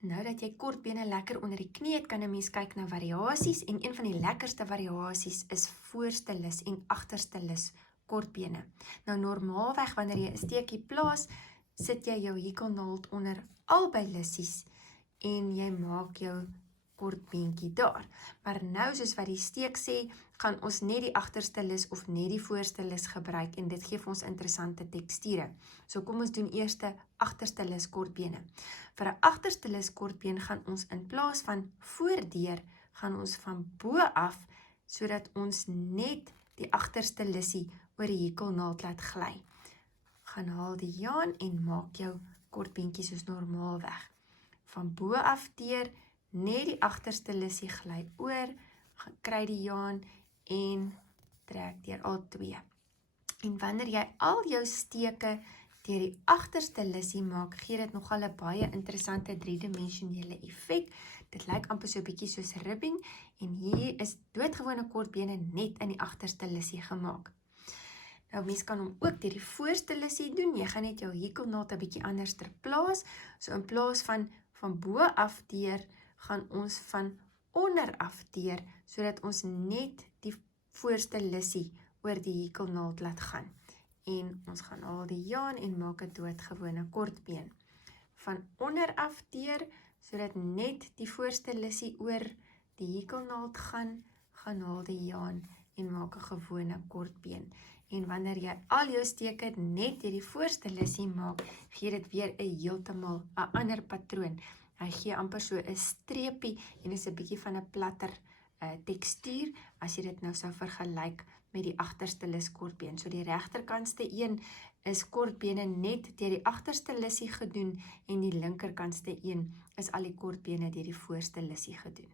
Nou dat jy kortbene lekker onder die knie het, kan 'n mens kyk na variasies en een van die lekkerste variasies is voorste lus en agterste lus kortbene. Nou normaalweg wanneer jy 'n steekie plaas, sit jy jou hekelnaald onder albei lussies en jy maak jou kortbeentjie daar. Maar nou soos wat die steek sê, gaan ons net die agterste lus of net die voorste lus gebruik en dit gee vir ons interessante teksture. So kom ons doen eers die agterste lus kortbene. Vir 'n agterste lus kortbeen gaan ons in plaas van voordeur, gaan ons van bo af, sodat ons net die agterste lussie oor die hekelnaald laat gly. Gaan haal die jaan en maak jou kortbeentjie soos normaalweg. Van bo af deur, net die agterste lussie gly oor, kry die jaan en trek deur al twee. En wanneer jy al jou steke deur die agterste lussie maak, gee dit nogal 'n baie interessante driedimensionele effek. Dit lyk amper so 'n bietjie soos ribbing en hier is doodgewone kortbene net in die agterste lussie gemaak. Nou, mens kan hom ook deur die voorste lussie doen. Jy gaan net jou hekelnaald 'n bietjie anders ter plaas. So in plaas van bo af deur, gaan ons van onder af deur, sodat ons net die voorste lussie oor die hekelnaald laat gaan. En ons gaan haal die jaan en maak 'n doodgewone kortbeen. Van onder af deur, sodat net die voorste lussie oor die hekelnaald gaan haal die jaan en maak 'n gewone kortbeen. En wanneer jy al jou steke net deur die voorste lussie maak, gee dit weer 'n heeltemal 'n ander patroon. Hy gee amper so 'n streepie en is 'n bietjie van 'n platter tekstuur as jy dit nou sou vergelyk met die agterste lus kortbeen. So die regterkantste een is kortbene net deur die agterste lussie gedoen en die linkerkantste een is al die kortbene deur die voorste lussie gedoen.